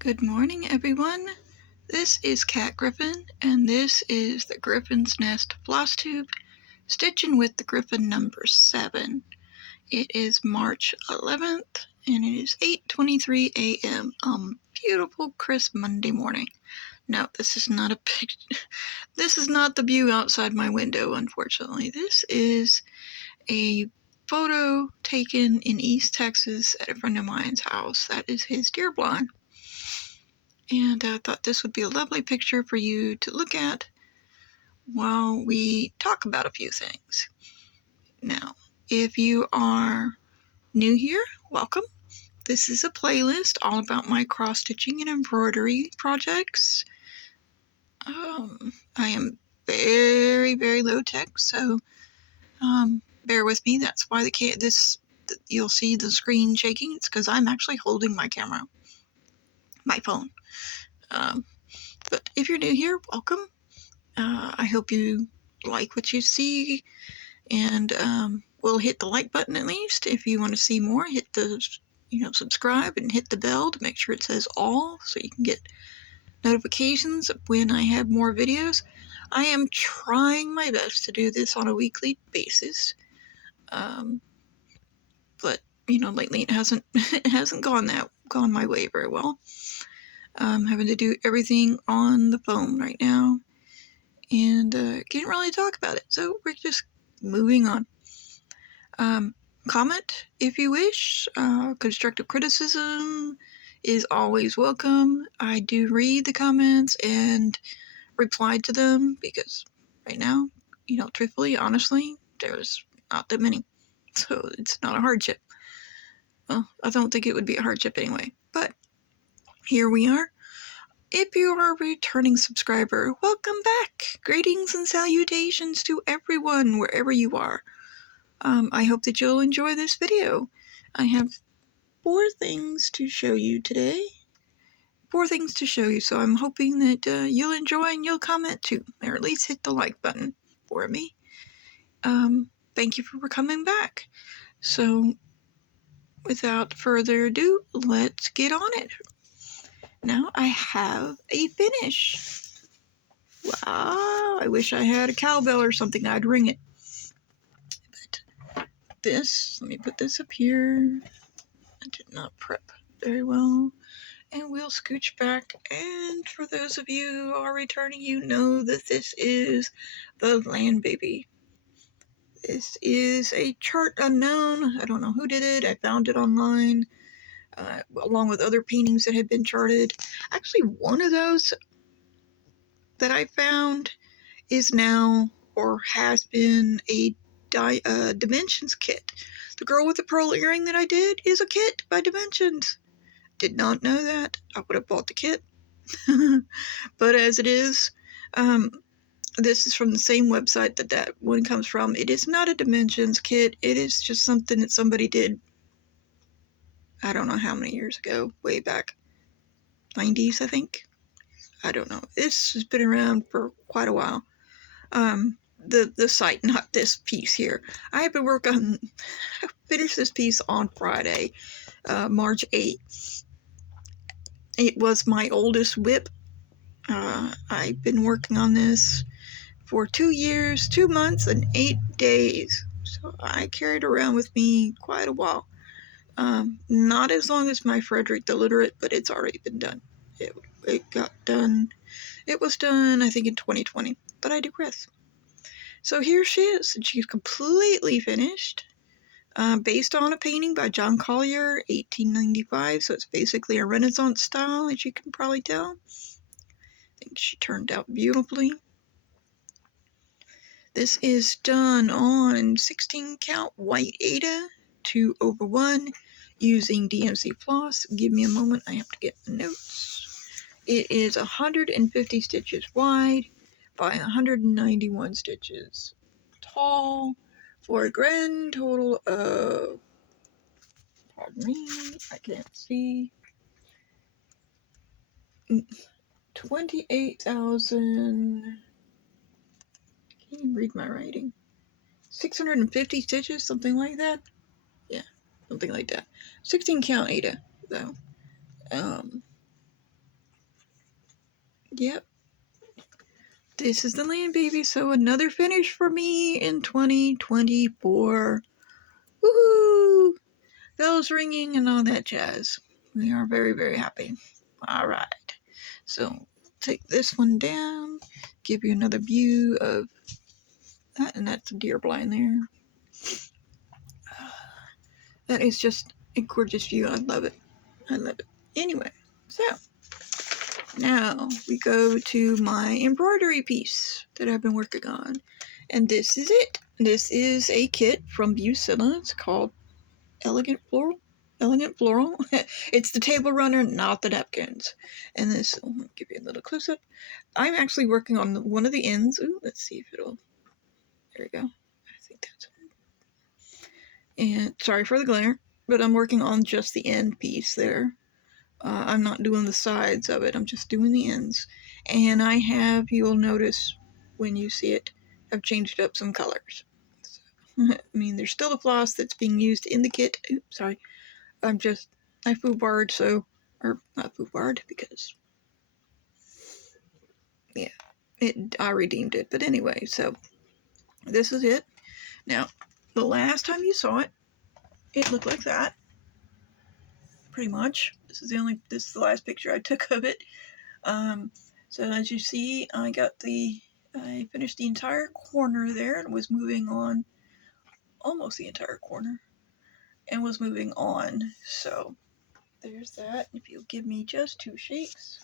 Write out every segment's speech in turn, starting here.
Good morning, everyone. This is Cat Griffin, and this is the Griffin's Nest Flosstube, Stitchin with the Griffin number 7. It is March 11th, and it is 8:23 a.m. Beautiful, crisp Monday morning. No, this is not a picture. This is not the view outside my window, unfortunately. This is a photo taken in East Texas at a friend of mine's house. That is his deer blind. And I thought this would be a lovely picture for you to look at while we talk about a few things. Now, if you are new here, welcome. This is a playlist all about my cross-stitching and embroidery projects. I am very, very low tech, so bear with me. That's why you'll see the screen shaking. It's because I'm actually holding my camera, my phone. But if you're new here, welcome. I hope you like what you see, and we'll hit the like button at least. If you want to see more, hit the subscribe and hit the bell to make sure it says all, so you can get notifications when I have more videos. I am trying my best to do this on a weekly basis, but lately it hasn't gone my way very well. I'm having to do everything on the phone right now, and can't really talk about it, so we're just moving on. Comment if you wish. Constructive criticism is always welcome. I do read the comments and reply to them because right now, truthfully, honestly, there's not that many, so it's not a hardship. Well, I don't think it would be a hardship anyway, but here we are. If you are a returning subscriber, welcome back. Greetings and salutations to everyone, wherever you are. I hope that you'll enjoy this video. I have 4 things to show you today. 4 things to show you, so I'm hoping that you'll enjoy and you'll comment too, or at least hit the like button for me. Thank you for coming back. So, without further ado, let's get on it. Now I have a finish. Wow, I wish I had a cowbell or something, I'd ring it. But this, let me put this up here. I did not prep very well. And we'll scooch back, and for those of you who are returning, you know that this is the Land Baby. This is a chart unknown. I don't know who did it. I found it online, along with other paintings that had been charted. Actually, one of those that I found is now, or has been, a Dimensions kit. The girl with the pearl earring that I did is a kit by Dimensions. Did not know that. I would have bought the kit. But as it is, this is from the same website that one comes from. It is not a Dimensions kit. It is just something that somebody did, I don't know how many years ago, way back, 90s, I think. I don't know. This has been around for quite a while. The site, not this piece here. I have been working, I finished this piece on Friday, March 8th. It was my oldest whip. I've been working on this for 2 years, 2 months, and 8 days. So I carried around with me quite a while. Not as long as my Frederick the Literate, but it's already been done. It got done. It was done, I think, in 2020, but I digress. So here she is, and she's completely finished, based on a painting by John Collier, 1895, so it's basically a Renaissance style, as you can probably tell. I think she turned out beautifully. This is done on 16 count white Aida 2/1 using DMC floss. Give me a moment, I have to get the notes. It is 150 stitches wide by 191 stitches tall for a grand total of, pardon me, I can't see, 28,000, can't even read my writing, 650 stitches, something like that. Yeah, something like that. 16 count Aida, though. Yep. This is the land baby, so another finish for me in 2024. Woohoo! Bells ringing and all that jazz. We are very, very happy. Alright. So, take this one down, give you another view of that, and that's a deer blind there. That is just a gorgeous view. I love it. I love it. Anyway, so now we go to my embroidery piece that I've been working on. And this is it. This is a kit from Bucilla. It's called Elegant Floral. Elegant Floral. It's the table runner, not the napkins. And this, I'll give you a little close up. I'm actually working on one of the ends. Ooh, let's see if it'll, there we go. I think that's it. And sorry for the glare, but I'm working on just the end piece there. I'm not doing the sides of it, I'm just doing the ends. And I have, you'll notice when you see it, I've changed up some colors. So, I mean, there's still the floss that's being used in the kit. Oops, sorry. I foobarred, so, or not foobarred, because, yeah, I redeemed it. But anyway, so, this is it. Now, the last time you saw it, it looked like that. Pretty much. This is the last picture I took of it. So as you see, I finished the entire corner there and was moving on, almost the entire corner, and was moving on. So there's that. If you'll give me just 2 shakes.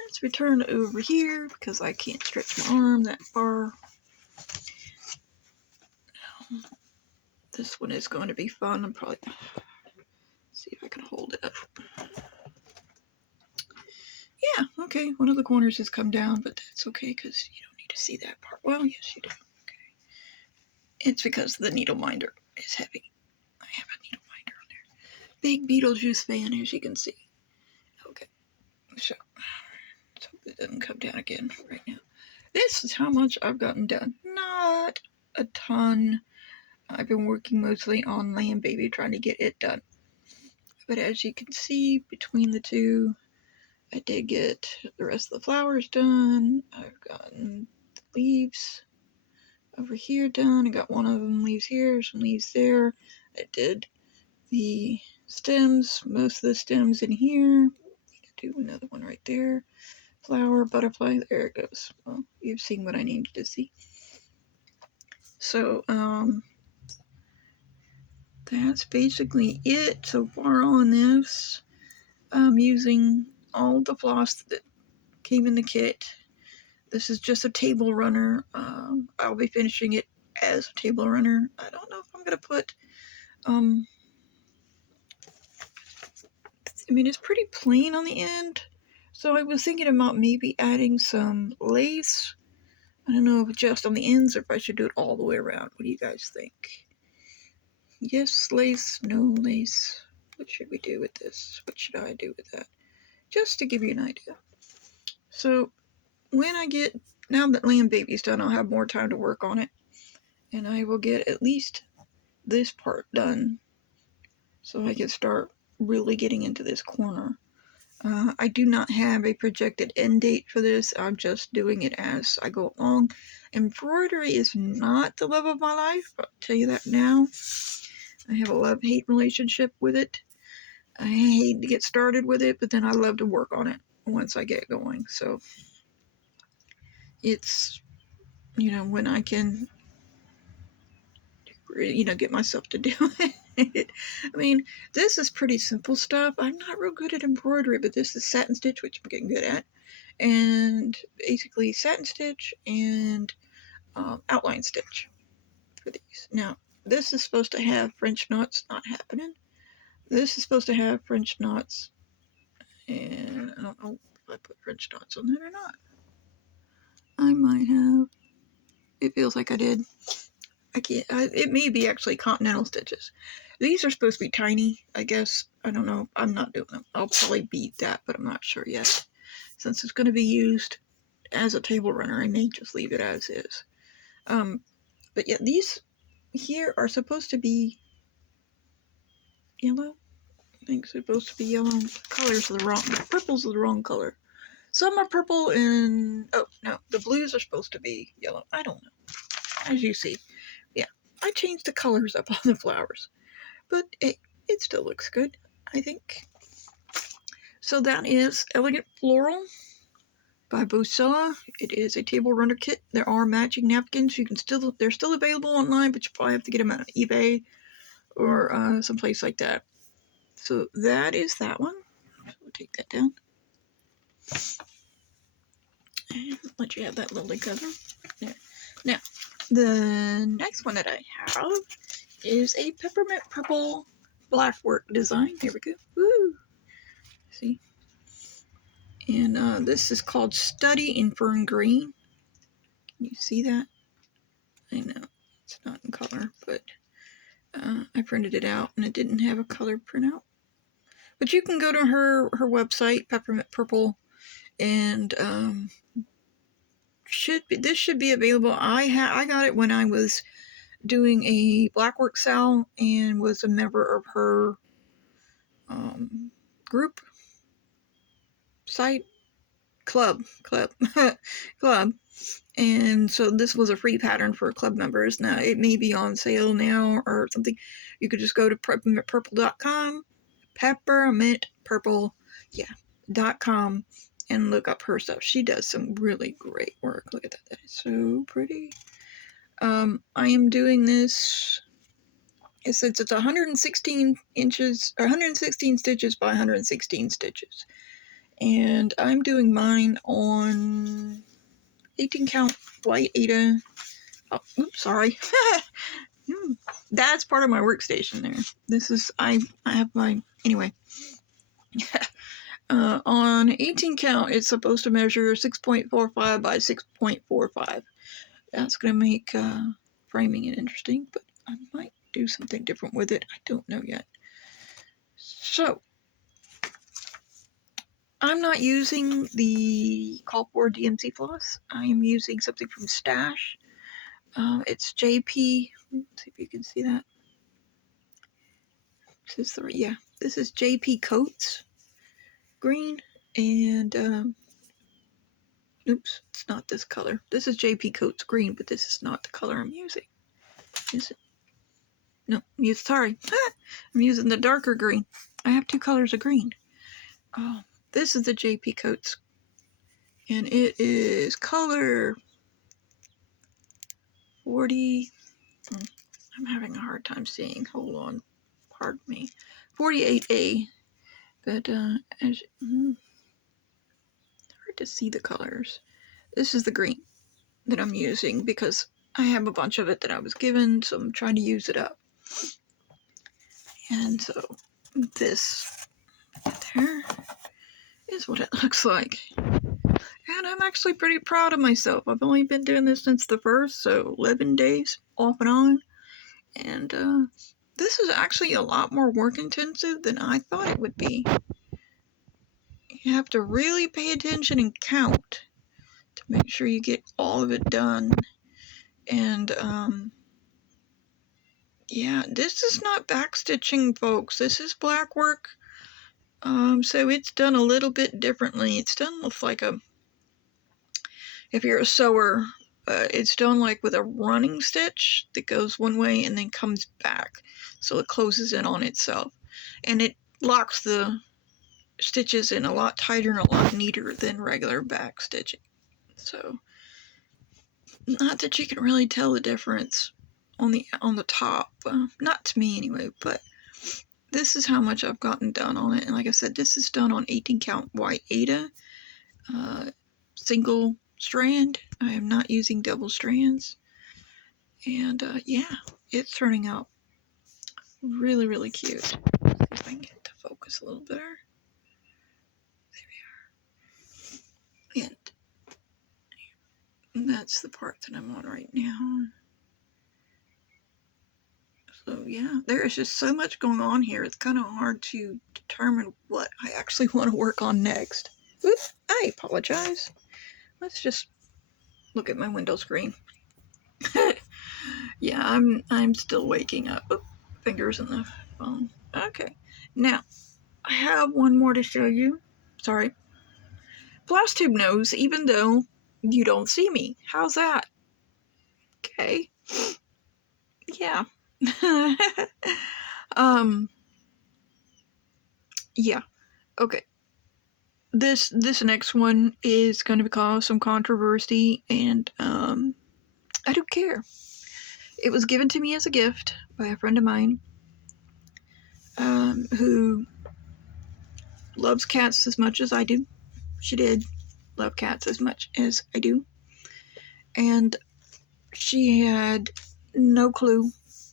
Let's return over here because I can't stretch my arm that far. This one is going to be fun. I'm probably see if I can hold it up. Yeah, okay, one of the corners has come down, but that's okay because you don't need to see that part. Well, yes, you do. Okay. It's because the needle minder is heavy. I have a needle minder on there. Big Beetlejuice fan, as you can see. Okay, so let's hope it doesn't come down again right now. This is how much I've gotten done. Not a ton. I've been working mostly on Land Baby, trying to get it done. But as you can see, between the two, I did get the rest of the flowers done. I've gotten the leaves over here done. I got one of them leaves here, some leaves there. I did the stems, most of the stems in here. Do another one right there. Flower, butterfly, there it goes. Well, you've seen what I needed to see. So, that's basically it so far on this. I'm using all the floss that came in the kit. This is just a table runner. I'll be finishing it as a table runner. I don't know if I'm going to put, I mean, it's pretty plain on the end. So I was thinking about maybe adding some lace. I don't know if just on the ends or if I should do it all the way around. What do you guys think? Yes, lace, no lace. What should we do with this? What should I do with that? Just to give you an idea. So when I get, now that Land Baby's done, I'll have more time to work on it. And I will get at least this part done so I can start really getting into this corner. I do not have a projected end date for this. I'm just doing it as I go along. Embroidery is not the love of my life. I'll tell you that now. I have a love-hate relationship with it. I hate to get started with it, but then I love to work on it once I get going. So it's, when I can, get myself to do it. I mean, this is pretty simple stuff. I'm not real good at embroidery, but this is satin stitch, which I'm getting good at. And basically satin stitch and outline stitch for these. Now, this is supposed to have French knots, not happening. This is supposed to have French knots, and I don't know if I put French knots on that or not. I might have. It feels like I did. I can't. It may be actually continental stitches. These are supposed to be tiny, I guess. I don't know. I'm not doing them. I'll probably beat that, but I'm not sure yet. Since it's going to be used as a table runner, I may just leave it as is. But yeah, these here are supposed to be yellow. I think it's supposed to be yellow. The colors are the wrong. The purple's are the wrong color. Some are purple and, oh, no, the blues are supposed to be yellow. I don't know. As you see. Yeah, I changed the colors up on the flowers. But it still looks good, I think. So that is Elegant Floral by Bosella. It is a table runner kit. There are matching napkins. They're still available online, but you probably have to get them on eBay or someplace like that. So that is that one. So we'll take that down. And let you have that lovely cover. There. Now, the next one that I have is a peppermint purple blackwork design. Here we go. Woo! See? And this is called Study in Fern Green. Can you see that? I know it's not in color, but I printed it out and it didn't have a color printout. But you can go to her website, Peppermint Purple, and this should be available. I got it when I was doing a blackwork sale and was a member of her group site club. And so this was a free pattern for club members. Now it may be on sale now or something. You could just go to peppermintpurple.com, peppermintpurple.com, and look up her stuff. She does some really great work. Look at that. That is so pretty. I am doing this. It's 116 inches, or 116 stitches by 116 stitches. And I'm doing mine on 18 count white Ada. Oh, oops, sorry. That's part of my workstation there. This is, I have my, anyway. On 18 count, it's supposed to measure 6.45 by 6.45. That's going to make framing it interesting, but I might do something different with it. I don't know yet. So, I'm not using the call for DMC floss. I am using something from Stash. It's JP. Let's see if you can see that. This is JP Coats green, and oops, it's not this color. This is JP Coats green, but this is not the color I'm using. Is it? No, sorry. I'm using the darker green. I have two colors of green. Oh, this is the JP Coats, and it is color 40. I'm having a hard time seeing. Hold on. Pardon me. 48A. But hard to see the colors. This is the green that I'm using because I have a bunch of it that I was given, so I'm trying to use it up. And so this there is what it looks like. And I'm actually pretty proud of myself. I've only been doing this since the first, so 11 days off and on. And this is actually a lot more work intensive than I thought it would be. You have to really pay attention and count to make sure you get all of it done. And yeah, this is not backstitching, folks. This is black work. So it's done a little bit differently. It's done with like if you're a sewer, it's done like with a running stitch that goes one way and then comes back. So it closes in on itself. And it locks the stitches in a lot tighter and a lot neater than regular back stitching. So, not that you can really tell the difference on the top. Not to me anyway, but this is how much I've gotten done on it. And like I said, this is done on 18 count white Ada. Single strand. I am not using double strands. And yeah, it's turning out really, really cute. Let's see if I can get it to focus a little better. There we are. And that's the part that I'm on right now. So yeah, there is just so much going on here. It's kind of hard to determine what I actually want to work on next. Oops, I apologize. Let's just look at my window screen. Yeah, I'm still waking up. Oop, fingers in the phone. Okay, now I have one more to show you. Sorry. Flosstube knows, even though you don't see me. How's that? Okay. Yeah. Yeah. Okay. This next one is going to cause some controversy, and I don't care. It was given to me as a gift by a friend of mine, who loves cats as much as I do. She did love cats as much as I do. And she had no clue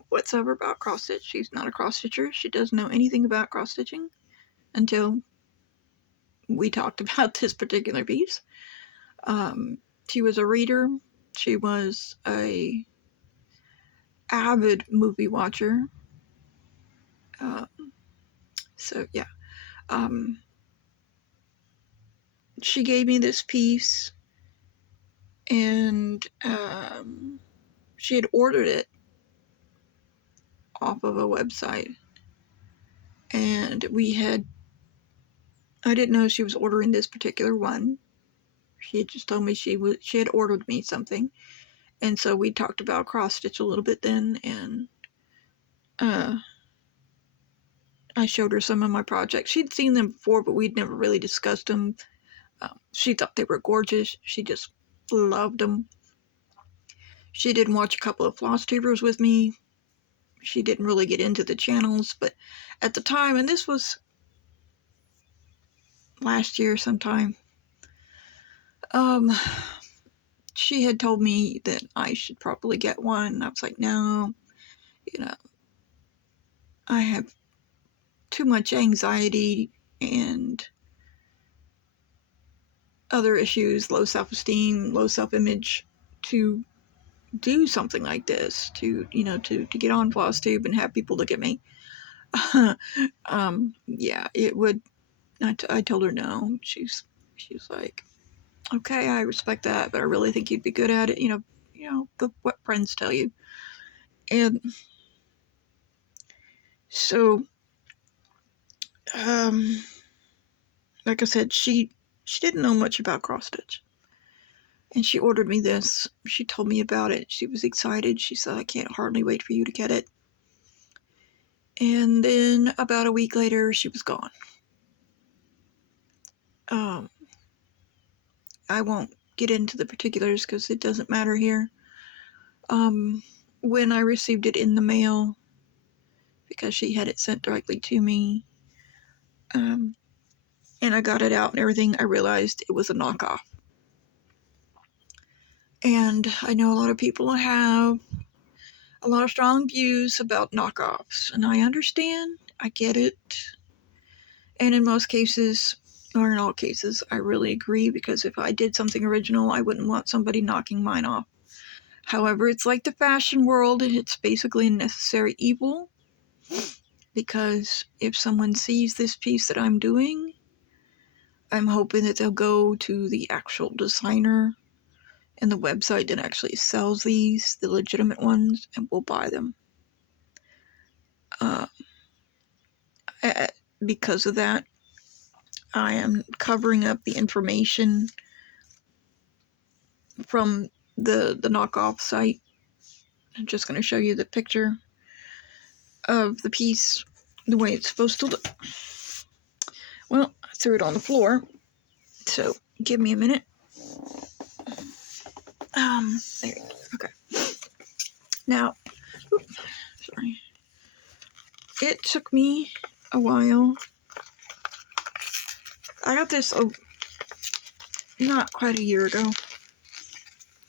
whatsoever about cross stitch. She's not a cross stitcher. She doesn't know anything about cross stitching until we talked about this particular piece. She was a reader. She was a avid movie watcher. So yeah. She gave me this piece, and she had ordered it off of a website, and I didn't know she was ordering this particular one. She had just told me she had ordered me something, and so we talked about cross stitch a little bit then, and I showed her some of my projects. She'd seen them before, but we'd never really discussed them. She thought they were gorgeous. She just loved them. She did watch a couple of Flosstubers with me. She didn't really get into the channels, but at the time, and this was last year sometime, she had told me that I should probably get one. I was like, no, I have too much anxiety and other issues, low self-esteem, low self-image, to do something like this, to get on Flosstube and have people look at me. Yeah, it would. I told her no. She's like, okay, I respect that, but I really think you'd be good at it. What friends tell you. And so, like I said, she didn't know much about cross stitch, and she ordered me this. She told me about it. She was excited. She said, I can't hardly wait for you to get it. And then about a week later, she was gone. I won't get into the particulars because it doesn't matter here. When I received it in the mail, because she had it sent directly to me, and I got it out and everything, I realized it was a knockoff. And I know a lot of people have a lot of strong views about knockoffs, and I understand. I get it. And in most cases, or in all cases, I really agree, because if I did something original, I wouldn't want somebody knocking mine off. However, it's like the fashion world. It's basically a necessary evil, because if someone sees this piece that I'm doing, I'm hoping that they'll go to the actual designer and the website that actually sells these, the legitimate ones, and will buy them. Because of that, I am covering up the information from the knockoff site. I'm just going to show you the picture of the piece the way it's supposed to look. Well, I threw it on the floor, so give me a minute. There you go. Okay. Now, sorry. It took me a while. I got this not quite a year ago,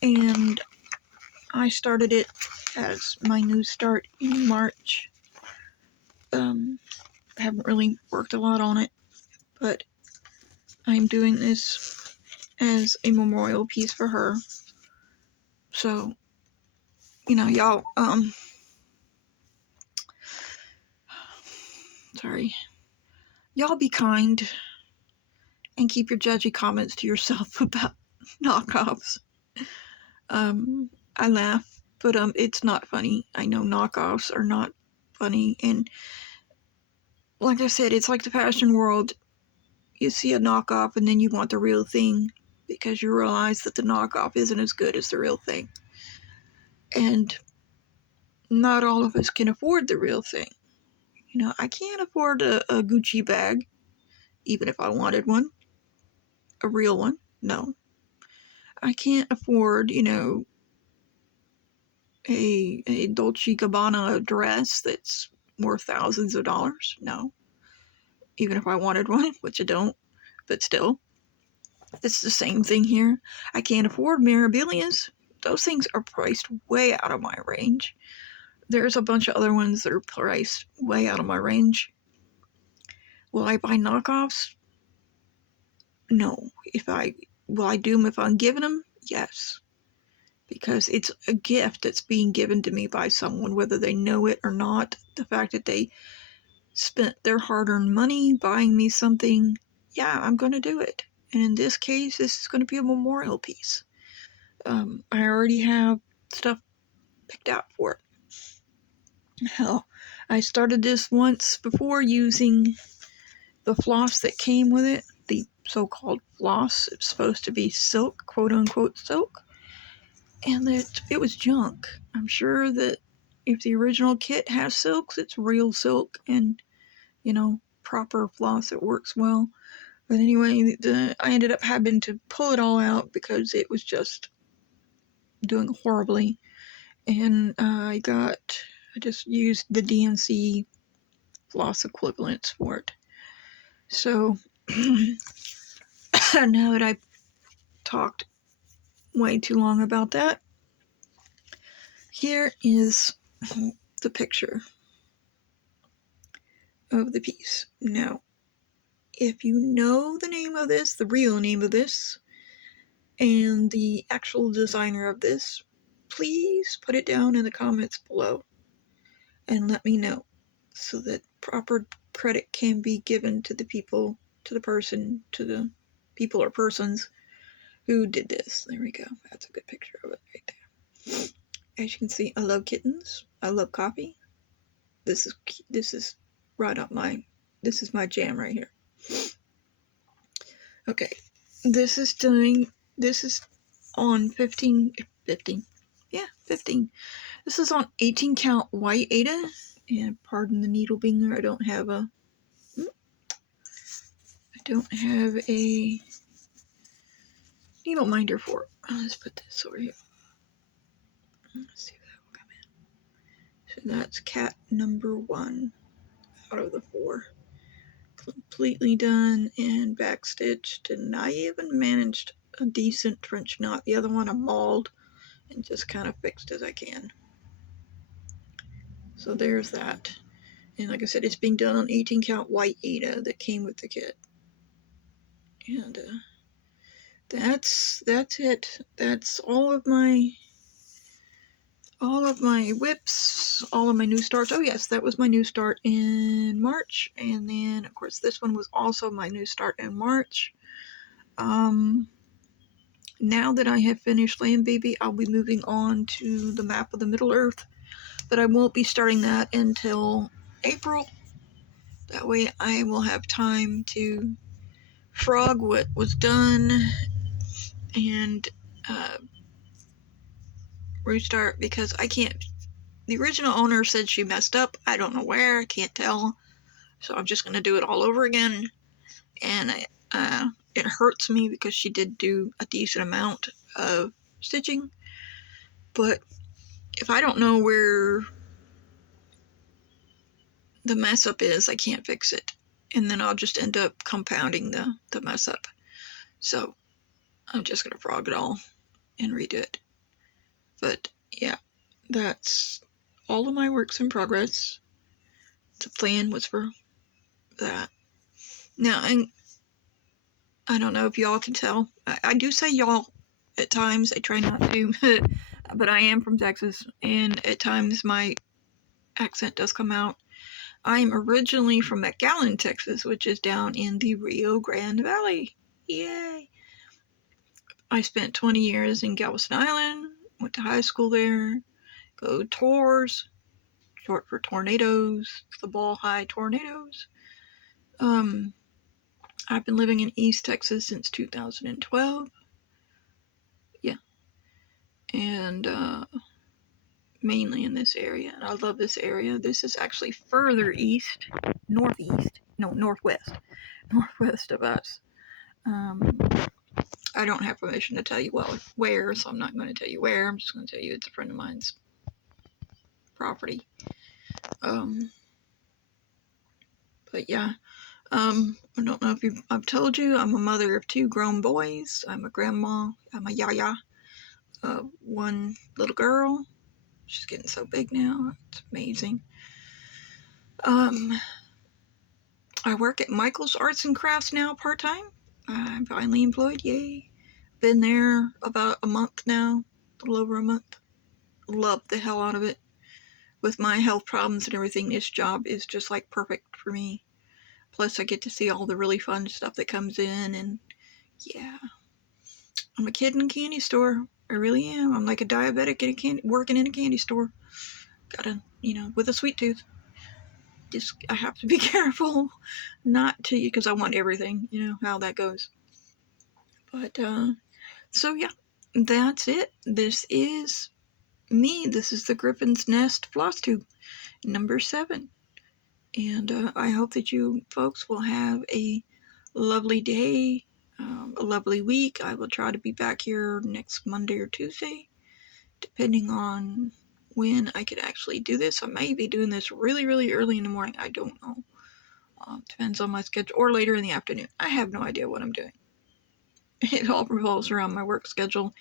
and I started it as my new start in March. I haven't really worked a lot on it, but I'm doing this as a memorial piece for her. So, y'all, sorry. Y'all be kind and keep your judgy comments to yourself about knockoffs. I laugh, but it's not funny. I know knockoffs are not funny, and like I said, it's like the fashion world. you see a knockoff and then you want the real thing because you realize that the knockoff isn't as good as the real thing. And not all of us can afford the real thing. You know, I can't afford a Gucci bag, even if I wanted one. A real one. No. I can't afford, you know, a Dolce & Gabbana dress that's worth thousands of dollars. No. Even if I wanted one, which I don't. But still, it's the same thing here. I can't afford memorabilias. Those things are priced way out of my range. There's a bunch of other ones that are priced way out of my range. Will I buy knockoffs? No. Will I do them if I'm giving them? Yes. Because it's a gift that's being given to me by someone, whether they know it or not. The fact that they spent their hard-earned money buying me something, yeah, I'm going to do it. And in this case, this is going to be a memorial piece. I already have stuff picked out for it. Hell, I started this once before using the floss that came with it, the so-called floss. It's supposed to be silk, quote-unquote silk, and it was junk. I'm sure that if the original kit has silks, it's real silk and, you know, proper floss. It works well. But anyway, I ended up having to pull it all out because it was just doing horribly. And I just used the DNC floss equivalents for it. So now that I've talked way too long about that, here is the picture of the piece. Now, if you know the name of this, the real name of this, and the actual designer of this, please put it down in the comments below and let me know so that proper credit can be given to the people, to the people or persons who did this. There we go. That's a good picture of it right there. As you can see, I love kittens. I love coffee. This is right up this is my jam right here. Okay, this is on 15. Yeah, 15. This is on 18 count white Ada, and pardon the needle being there. I don't have a needle minder for it. Let's put this over here. Let's see if that will come in. So that's cat number 1 out of the 4. Completely done and backstitched, and I even managed a decent trench knot. The other one I mauled and just kind of fixed as I can. So there's that. And like I said, it's being done on 18 count white Ada that came with the kit. And that's it. That's all of my whips, all of my new starts. Oh yes, that was my new start in March, and then of course this one was also my new start in March. Now that I have finished Land Baby, I'll be moving on to the Map of the Middle Earth, but I won't be starting that until April. That way I will have time to frog what was done and restart, because I can't. The original owner said she messed up. I don't know where. I can't tell. So I'm just going to do it all over again. And it hurts me because she did do a decent amount of stitching. But if I don't know where the mess up is, I can't fix it. And then I'll just end up compounding the mess up. So I'm just going to frog it all and redo it. But yeah, that's all of my works in progress. The plan was for that. Now, I don't know if y'all can tell. I do say y'all at times. I try not to. But I am from Texas, and at times my accent does come out. I'm originally from McAllen, Texas, which is down in the Rio Grande Valley. Yay! I spent 20 years in Galveston Island, went to high school there, go tours, short for tornadoes, the Ball High Tornadoes. I've been living in East Texas since 2012. Yeah. And mainly in this area. And I love this area. This is actually further east, northeast, no, northwest, northwest of us. I don't have permission to tell you where, so I'm not going to tell you where. I'm just going to tell you it's a friend of mine's property. But yeah, I don't know if I've told you, I'm a mother of 2 grown boys. I'm a grandma. I'm a yaya of 1 little girl. She's getting so big now. It's amazing. I work at Michael's Arts and Crafts now part-time. I'm finally employed. Yay. Been there about a month now. A little over a month. Love the hell out of it. With my health problems and everything, this job is just like perfect for me. Plus, I get to see all the really fun stuff that comes in, and yeah. I'm a kid in a candy store. I really am. I'm like a diabetic working in a candy store. Gotta, with a sweet tooth. Just, I have to be careful not to, because I want everything, how that goes. But, so yeah, that's it. This is me. This is the Griffin's Nest Flosstube, number 7. And I hope that you folks will have a lovely day, a lovely week. I will try to be back here next Monday or Tuesday, depending on when I could actually do this. I may be doing this really, really early in the morning. I don't know. Depends on my schedule, or later in the afternoon. I have no idea what I'm doing. It all revolves around my work schedule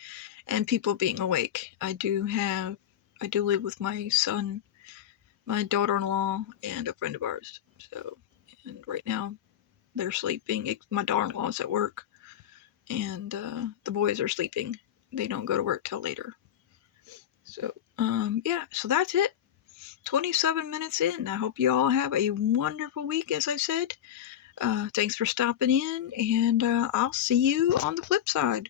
and people being awake. I do live with my son, my daughter-in-law, and a friend of ours. So, and right now they're sleeping. My daughter-in-law's at work, and the boys are sleeping. They don't go to work till later. So, yeah, so that's it. 27 minutes in. I hope you all have a wonderful week, as I said. Thanks for stopping in, and I'll see you on the flip side.